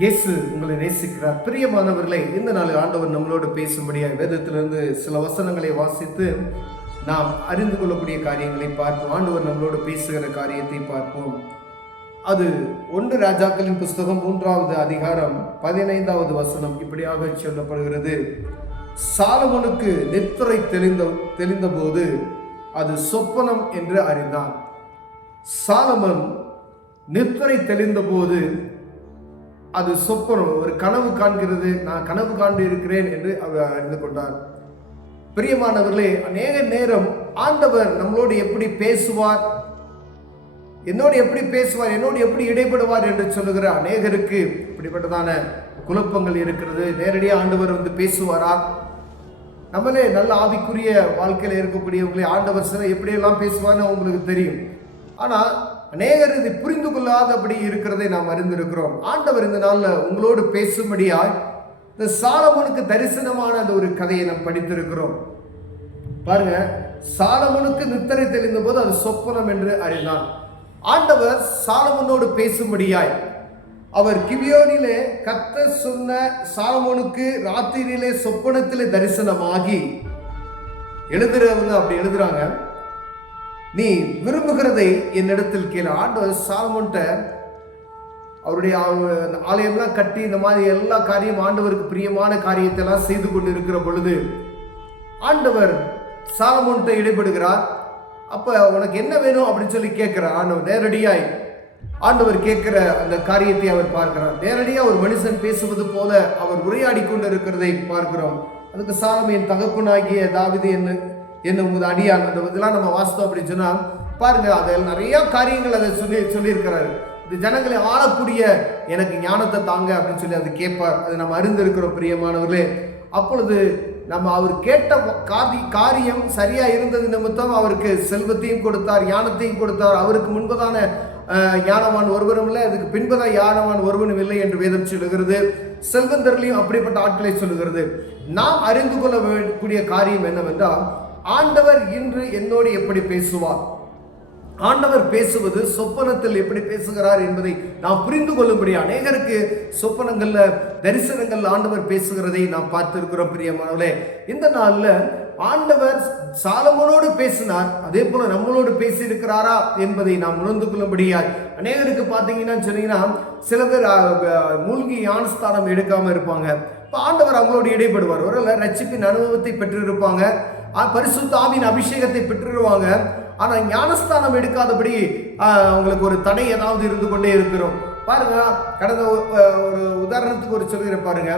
இயேசு உங்களை நேசிக்கிறார். பிரியமானவர்களை, இந்த நாள் ஆண்டவர் நம்மளோடு பேசும்படியாக வேதத்திலிருந்து சில வசனங்களை வாசித்து நாம் அறிந்து கொள்ளக்கூடிய காரியங்களை பார்ப்போம். ஆண்டவர் நம்மளோடு பேசுகிற காரியத்தை பார்ப்போம். அது 1 ராஜாக்களின் புஸ்தகம் 3வது அதிகாரம் 15வது வசனம் இப்படியாக சொல்லப்படுகிறது. சாலமோனுக்கு நித்திரை தெளிந்த போது அது சொப்பனம் என்று அறிந்தான். சாலமன் நித்திரை தெளிந்த போது அது சொப்பனம், ஒரு கனவு காண்கிறது, நான் கனவு காண்டு இருக்கிறேன் என்று அவர் அறிந்து கொண்டார். பிரியமானவர்களே, அநேக நேரம் ஆண்டவர் நம்மளோடு எப்படி பேசுவார், என்னோடு எப்படி பேசுவார், என்னோடு எப்படி இடைபடுவார் என்று சொல்லுகிற அநேகருக்கு இப்படிப்பட்டதான குழப்பங்கள் இருக்கிறது. நேரடியாக ஆண்டவர் வந்து பேசுவாரா? நம்மளே நல்ல ஆவிக்குரிய வாழ்க்கையில் இருக்கக்கூடியவங்களே ஆண்டவர் சில எப்படியெல்லாம் பேசுவார்னு உங்களுக்கு தெரியும். ஆனால் அநேகர் இதை புரிந்து கொள்ளாதபடி இருக்கிறதை நாம் அறிந்திருக்கிறோம். ஆண்டவர் இந்த நாளில் உங்களோடு பேசும்படியாய் இந்த சாலமோனுக்கு தரிசனமான அந்த ஒரு கதையை நாம் படித்திருக்கிறோம். பாருங்க, சாலமோனுக்கு நித்திரை தெளிந்த போது அது சொப்பனம் என்று அறிந்தான். ஆண்டவர் சாலமோனோடு பேசும்படியாய் அவர் கிபியோனிலே கர்த்தர் சொன்ன சாலமோனுக்கு ராத்திரியிலே சொப்பனத்திலே தரிசனமாகி எழுதுறவங்க அப்படி எழுதுறாங்க, நீ விரும்புகிறதை என்னிடத்தில் கேளு. ஆண்டவர் சாலமோன்ட்ட அவருடைய ஆலயம்லாம் கட்டி இந்த மாதிரி எல்லா காரியம் ஆண்டவருக்கு பிரியமான காரியத்தை எல்லாம் செய்து கொண்டு இருக்கிற பொழுது ஆண்டவர் சாலமோன்ட்ட இடைபடுகிறார். அப்ப உனக்கு என்ன வேணும் அப்படின்னு சொல்லி கேட்கிறார். ஆண்டவர் நேரடியாய் ஆண்டவர் கேட்கிற அந்த காரியத்தை அவர் பார்க்கிறார். நேரடியாக ஒரு மனுஷன் பேசுவது போல அவர் உரையாடி கொண்டு இருக்கிறதை பார்க்கிறோம். அதுக்கு சாலமோன் தகப்பனாகிய தாவீது என்னும் அடியான், அந்த இதெல்லாம் நம்ம வாசித்தோம் அப்படின்னு சொன்னா பாருங்க, அதில் நிறைய காரியங்கள் அதை சொல்லியிருக்கிறாரு. இந்த ஜனங்களை ஆளக்கூடிய எனக்கு ஞானத்தை தாங்க அப்படின்னு சொல்லி அதை கேட்பார். அதை நம்ம அறிந்திருக்கிறோம் பிரியமானவர்களே. அப்பொழுது நம்ம அவர் கேட்ட காரியம் சரியா இருந்தது நிமித்தம் அவருக்கு செல்வத்தையும் கொடுத்தார், ஞானத்தையும் கொடுத்தார். அவருக்கு முன்பதான ஞானவான் ஒருவரும் இல்லை, அதுக்கு பின்பதான் ஞானவான் ஒருவனும் இல்லை என்று வேதம் சொல்லுகிறது. செல்வந்தர்களையும் அப்படிப்பட்ட ஆட்களை சொல்லுகிறது. நாம் அறிந்து கொள்ள வேண்டிய காரியம் என்னவென்றால், ஆண்டவர் இன்று என்னோடு எப்படி பேசுவார், ஆண்டவர் பேசுவது சொப்பனத்தில் எப்படி பேசுகிறார் என்பதை நாம் புரிந்து கொள்ளும்படி அநேகருக்கு சொப்பனங்கள்ல தரிசனங்கள் ஆண்டவர் பேசுகிறதை நாம் பார்த்திருக்கிறோம். பிரியமானவர்களே, இந்த நாள்ல ஆண்டவர் சாலமோனோடு பேசினார், அதே போல நம்மளோடு பேசி இருக்கிறாரா என்பதை நாம் உணர்ந்து கொள்ளும்படியாய் அநேகருக்கு பார்த்தீங்கன்னா சொன்னீங்கன்னா சில பேர் மூழ்கி ஞானஸ்தானம் எடுக்காம இருப்பாங்க. இப்போ ஆண்டவர் அவங்களோடு இடைப்படுவார். ஒரு ரட்சிப்பின் அனுபவத்தை பெற்றிருப்பாங்க, பரிசுத்த ஆவியின் அபிஷேகத்தை பெற்றுருவாங்க. ஆனால் ஞானஸ்தானம் எடுக்காதபடி அவங்களுக்கு ஒரு தடை ஏதாவது இருந்து கொண்டே இருக்கிறோம். பாருங்க, கடந்த ஒரு உதாரணத்துக்கு ஒரு சொல்கிற பாருங்க,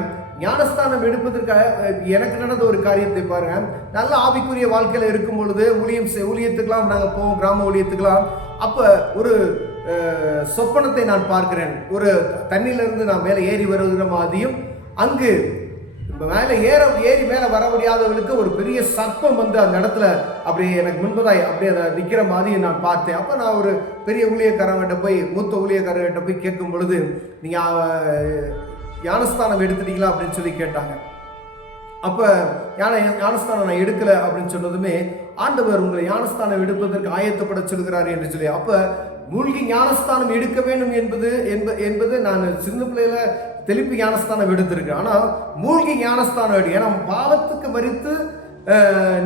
ஞானஸ்தானம் எடுப்பதற்காக எனக்கு நடந்த ஒரு காரியத்தை பாருங்க. நல்ல ஆவிக்குரிய வாழ்க்கையில் இருக்கும் பொழுது ஊழியத்துக்கெல்லாம் நாங்கள் போவோம், கிராம ஊழியத்துக்கெல்லாம். அப்போ ஒரு சொப்பனத்தை நான் பார்க்கிறேன். ஒரு தண்ணியிலிருந்து நான் மேலே ஏறி வருகிற மாதிரியும், அங்கு மேலே ஏறி மேலே வர முடியாதவர்களுக்கு ஒரு பெரிய சர்ப்பம் வந்து அந்த இடத்துல அப்படியே எனக்கு முன்பதாய் அப்படியே அதை நிற்கிற மாதிரி நான் பார்த்தேன். அப்போ நான் ஒரு பெரிய ஊழியக்காரங்கிட்ட போய், மூத்த ஊழியக்காரங்கிட்ட போய் கேட்கும் பொழுது, நீங்கள் ஞானஸ்தானம் எடுத்துட்டீங்களா அப்படின்னு சொல்லி கேட்டாங்க. அப்போ ஞானஸ்தானம் நான் எடுக்கலை அப்படின்னு சொன்னதுமே, ஆண்டவர் உங்களை ஞானஸ்தானம் எடுப்பதற்கு ஆயத்தப்பட சொல்கிறார் என்று சொல்லி, அப்போ மூழ்கி ஞானஸ்தானம் எடுக்க வேண்டும் என்பது நான் சின்ன பிள்ளையில தெளிப்பு ஞானஸ்தானம் எடுத்திருக்கேன். ஆனால் மூழ்கி ஞானஸ்தானம் எடு, ஏன்னா பாவத்துக்கு மரித்து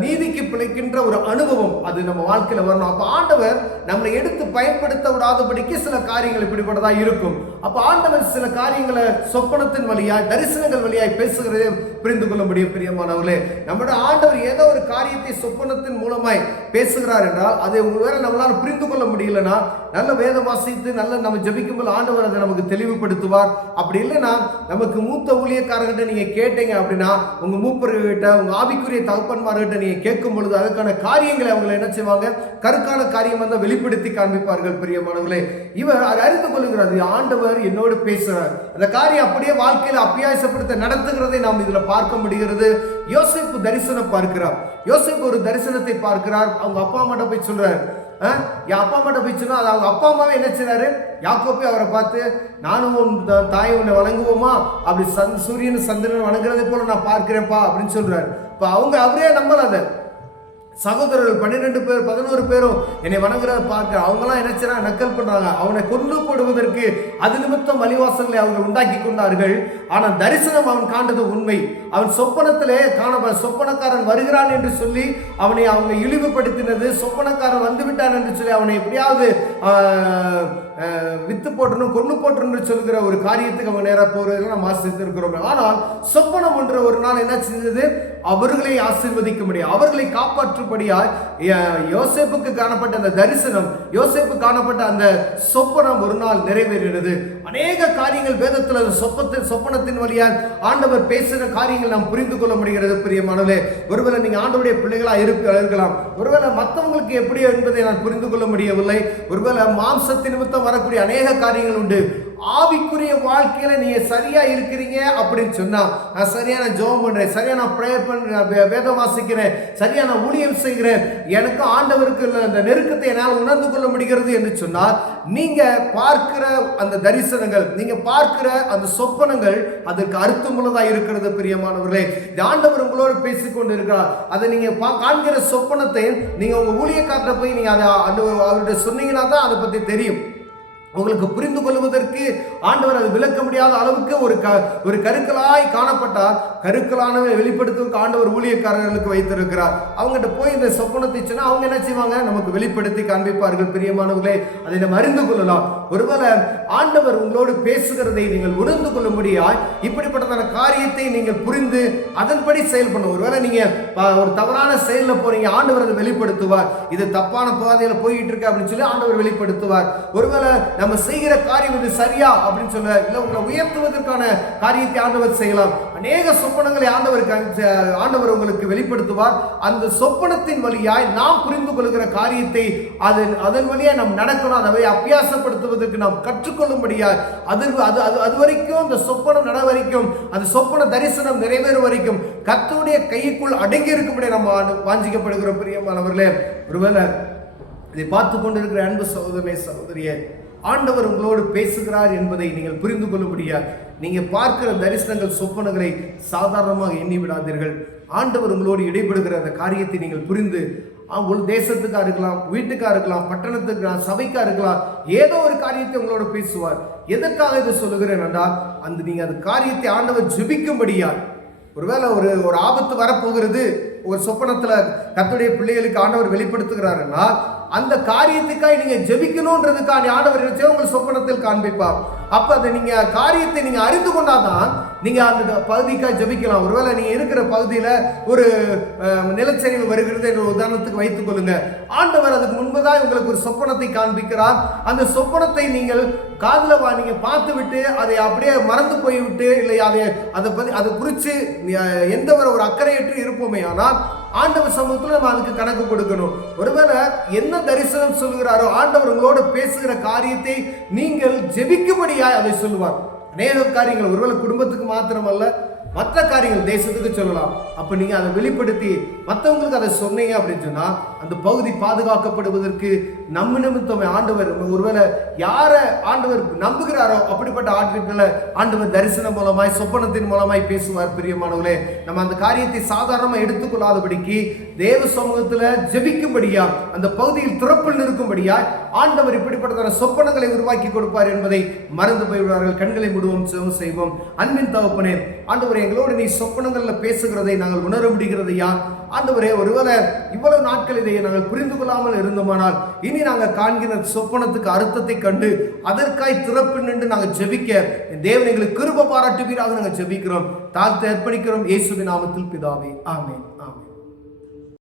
நீதிக்கு பிழைக்கின்ற ஒரு அனுபவம் அது நம்ம வாழ்க்கையில் வரணும். அப்போ ஆண்டவர் நம்மளை எடுத்து பயன்படுத்த விடாதபடிக்கு சில காரியங்கள் இப்படிப்பட்டதா இருக்கும். அப்போ ஆண்டவர் சில காரியங்களை சொப்பனத்தின் வழியாய், தரிசனங்கள் வழியாய் பேசுகிறதே புரிந்து கொள்ள முடியும். பிரியமானவர்களே, நம்முடைய ஆண்டவர் ஏதோ ஒரு காரியத்தை சொப்பனத்தின் மூலமாய் பேசுகிறார் என்றால் அதை ஒருவேளை நம்மளால் புரிந்து கொள்ள முடியலன்னா நல்ல வேதம் வாசித்து நல்ல நம்ம ஜபிக்கும் போது ஆண்டவர் அதை நமக்கு தெளிவுபடுத்துவார். அப்படி இல்லைன்னா நமக்கு மூத்த ஊழியக்காரர்கிட்ட நீங்க கேட்டீங்க அப்படின்னா, உங்க மூப்பர்கிட்ட, உங்க ஆவிக்குரிய தகப்பன்மார்கிட்ட நீங்க கேட்கும் பொழுது அதுக்கான காரியங்களை அவங்களை என்ன செய்வாங்க, கருக்கான காரியம் வந்து வெளிப்படுத்தி காண்பிப்பார்கள். பிரியமானவர்களே, இவர் அதை அறிந்து கொள்கிறார், ஆண்டவர் என்னோடு பேசுறார். அந்த காரியம் அப்படியே வாழ்க்கையில அபியாசப்படுத்த நடத்துகிறதை நாம் இதுல பார்க்க முடிகிறது. யோசேப்பு தரிசனம் பார்க்கிறார். யோசேப்பு ஒரு தரிசனத்தை பார்க்கிறார். அவங்க அப்பா அம்மாட்ட போய் சொல்றாரு, என் அப்பா அம்மாட்ட போய் சொன்னா, அது அவங்க அப்பா அம்மாவே என்ன செய்றாரு, யாக்கோபே அவரை பார்த்து, நானும் தாய் உன்னை வணங்குவோமா, அப்படி சூரியன் சந்திரன் வணங்குறதை போல நான் பார்க்கிறேன்ப்பா அப்படின்னு சொல்றாரு. இப்போ அவரே நம்பல அதை. சகோதரர்கள் 12 பேர் 11 பேரும் என்னை வணங்குறத பார்க்க அவங்களாம் என்ன செய்றாங்க, நக்கல் பண்றாங்க. அவனை கொண்டு போடுவதற்கு அது நிமித்தம் வழிவாசல்களை அவங்க உண்டாக்கி கொண்டார்கள். ஆனால் தரிசனம் அவன் காண்டது உண்மை. அவன் சொப்பனத்திலே சொப்பனக்காரன் வருகிறான் என்று சொல்லி அவனை அவங்க இழிவுபடுத்தினது, சொப்பனக்காரன் வந்து விட்டான் என்று சொல்லி அவனை எப்படியாவது வித்து போட்டணும் கொண்டு போட்டணும் சொல்கிற ஒரு காரியத்துக்கு அவன் நேராக போறதுல நம்ம ஆசிரித்திருக்கிறோம். ஆனால் சொப்பனம் ஒன்று ஒரு நாள் என்ன செய்தது, அவர்களை ஆசீர்வதிக்க முடியும், அவர்களை காப்பாற்றும்படியாய் யோசேப்புக்கு காணப்பட்ட அந்த தரிசனம், யோசேப்பு காணப்பட்ட அந்த சொப்பனம் ஒரு நாள் நிறைவேறினது. அநேக காரியங்கள் வேதத்தில் சொப்பனத்தின் வழியால் ஆண்டவர் பேசுகிற காரியங்கள் நாம் புரிந்து கொள்ள முடிகிறது. பிரியமானவர்களே, ஒருவேளை நீங்க ஆண்டவருடைய பிள்ளைகளா இருக்கலாம், ஒருவேளை மற்றவங்களுக்கு எப்படி என்பதை நான் புரிந்து கொள்ள முடியவில்லை, ஒருவேளை மாம்சத்தின் நிமித்தம் வரக்கூடிய அநேக காரியங்கள் உண்டு. ஆவிக்குரிய வாழ்க்கையில நீங்க சரியா இருக்கிறீங்க அப்படின்னு சொன்னா, நான் சரியான ஜெபம் பண்றேன், சரியா நான் பிரேயர் பண்றேன், வேதம் வாசிக்கிறேன், சரியா நான் ஊழியம் செய்கிறேன், எனக்கு ஆண்டவருக்கு அந்த நெருக்கத்தை என்னால் உணர்ந்து கொள்ள முடிகிறது என்று சொன்னால், நீங்க பார்க்கிற அந்த தரிசனங்கள், நீங்க பார்க்கிற அந்த சொப்பனங்கள் அதற்கு அர்த்தமுள்ளதா இருக்கிறது. பிரியமானவர்களே, ஆண்டவர் உங்களோடு பேசிக்கொண்டு இருக்கிறார். அதை நீங்க காண்கிற சொப்பனத்தை நீங்க உங்க ஊழியக்காரரை போய் நீங்க அதை அவர்கிட்ட சொன்னீங்கன்னா தான் அதை பத்தி தெரியும். உங்களுக்கு புரிந்து கொள்வதற்கு ஆண்டவர் அது விளக்க முடியாத அளவுக்கு ஒரு கருக்களாய் காணப்பட்டால், கருக்களானவை வெளிப்படுத்துவதற்கு ஆண்டவர் ஊழியக்காரர்களுக்கு வைத்திருக்கிறார். அவங்ககிட்ட போய் இந்த சொப்பனத்தை சொன்னா அவங்க என்ன செய்வாங்க, நமக்கு வெளிப்படுத்தி காண்பிப்பார்கள். பிரியமானவர்களே, அதை நம்ம அறிந்து கொள்ளலாம். ஒருவேளை ஆண்டவர் உங்களோடு பேசுகிறதை நீங்கள் உணர்ந்து கொள்ள முடியாது, இப்படிப்பட்டதான காரியத்தை நீங்கள் புரிந்து அதன்படி செயல்படணும். ஒருவேளை நீங்க ஒரு தவறான செயல்ல போறீங்க, ஆண்டவர் அதை வெளிப்படுத்துவார். இது தப்பான பாதையில போயிட்டு இருக்கு அப்படின்னு சொல்லி ஆண்டவர் வெளிப்படுத்துவார். ஒருவேளை நம்ம செய்கிற காரியம் இது சரியா அப்படின்னு சொல்ல, இல்ல உங்களை உயர்த்துவதற்கான காரியத்தை ஆண்டவர் செய்யலாம். அநேக சொப்பனங்களை ஆண்டவர் உங்களுக்கு வெளிப்படுத்துவார். அந்த சொப்பனத்தின் வழியாய் நாம் புரிந்து கொள்கிற காரியத்தை அதன் வழியாய் நாம் நடக்கணும், அதை அபியாசப்படுத்துவதற்கு நாம் கற்றுக்கொள்ளும்படியா அது வரைக்கும் அந்த சொப்பனம் நட வரைக்கும், அந்த சொப்பன தரிசனம் நிறைவேறும் வரைக்கும் கர்த்தருடைய கைக்குள் அடங்கி இருக்கும்படி நம்ம வாஞ்சிக்கப்படுகிறோம். பிரியமானவர்களே, ஒருவேளை இதை பார்த்து கொண்டிருக்கிற அன்பு சகோதரனே, சகோதரியே, ஆண்டவர் உங்களோடு பேசுகிறார் என்பதை நீங்கள் புரிந்து கொள்ள முடியாது. நீங்க பார்க்கிற தரிசனங்கள் சொப்பனங்களை சாதாரணமாக எண்ணி விடாதீர்கள். ஆண்டவர் உங்களோடு இடைபடுகிற அந்த காரியத்தை நீங்கள் புரிந்து, ஒரு தேசத்துக்கா இருக்கலாம், வீட்டுக்கா இருக்கலாம், பட்டணத்துக்கு சபைக்கா இருக்கலாம், ஏதோ ஒரு காரியத்தை உங்களோட பேசுவார். எதற்காக இதை சொல்லுகிறேன் என்றால், நீங்க அந்த காரியத்தை ஆண்டவர் ஜெபிக்கும்படியா, ஒருவேளை ஒரு ஆபத்து வரப்போகிறது, ஒரு சொப்பனத்துல கர்த்தருடைய பிள்ளைகளுக்கு ஆண்டவர் வெளிப்படுத்துகிறாருன்னா, அந்த காரியத்துக்காக நீங்க ஜெபிக்கணும்ன்றதுக்கான ஆண்டவர் உங்கள் சொப்பனத்தில் காண்பிப்பார். அப்ப அதை நீங்க காரியத்தை நீங்க அறிந்து கொண்டாதான் நீங்க அந்த பகுதிக்காக ஜெபிக்கலாம். ஒருவேளை நீங்க இருக்கிற பகுதியில ஒரு நிலச்சரிவு வருகிறது என்ற உதாரணத்துக்கு வைத்துக் கொள்ளுங்க. ஆண்டவர் அதுக்கு முன்புதான் உங்களுக்கு ஒரு சொப்பனத்தை காண்பிக்கிறார். அந்த சொப்பனத்தை நீங்கள் காதுல நீங்க பார்த்து விட்டு அதை அப்படியே மறந்து போய்விட்டு, இல்லை அதை குறித்து எந்த ஒரு அக்கறையற்று இருப்போமே, ஆனால் ஆண்டவர் சமூகத்தில் நம்ம அதுக்கு கணக்கு கொடுக்கணும். ஒருவேளை என்ன தரிசனம் சொல்கிறாரோ, ஆண்டவர் உங்களோட பேசுகிற காரியத்தை நீங்கள் ஜெபிக்கும்படியாய் அதை சொல்லுவார். அநேக காரியங்கள் ஒருவேளை குடும்பத்துக்கு மாத்திரமல்ல, மற்ற காரியங்கள் தேசத்துக்கு சொல்லலாம். அப்ப நீங்க அதை வெளிப்படுத்தி மற்றவங்களுக்கு அதை சொன்னீங்க அப்படின்னு சொன்னா, அந்த பகுதி பாதுகாக்கப்படுவதற்கு நம்ம நிமித்தம் ஆண்டவர், ஒருவேளை யார ஆண்டவர் நம்புகிறாரோ அப்படிப்பட்ட ஆட்களை ஆண்டவர் தரிசனம் மூலமாய் சொப்பனத்தின் மூலமாய் பேசுவார். பிரியமானவர்களே, நம்ம அந்த காரியத்தை சாதாரணமா எடுத்துக்கொள்ளாதபடிக்கு தேவ சமூகத்துல ஜெபிக்கும்படியா, அந்த பகுதியில் துறப்பில் நிற்கும்படியா ஆண்டவர் இப்படிப்பட்ட சொப்பனங்களை உருவாக்கி கொடுப்பார் என்பதை மறந்து போய்விடுவார்கள். கண்களை மூடுவோம், ஜெபம் செய்வோம். அன்பின் தகப்பனே, ஆண்டவரே, எங்களோடு நீ சொப்பனங்கள்ல பேசுகிறதை நாங்கள் உணர முடிகிறதையா ஆண்டவரே. ஒருவேளை இவ்வளவு நாட்கள் இதை நாங்கள் புரிந்து கொள்ளாமல் இருந்தோமானால், இனி நாங்கள் காண்கிற சொப்பனத்துக்கு அர்த்தத்தை கண்டு அதற்காய் திறப்பு நின்று நாங்கள் ஜெபிக்க தேவன் எங்களுக்கு கிருபை பாராட்டுவீராக நாங்கள் ஜெபிக்கிறோம், தாழ்த்து அர்ப்பணிக்கிறோம். இயேசுவின் நாமத்தில் பிதாவே, ஆமென், ஆமென்.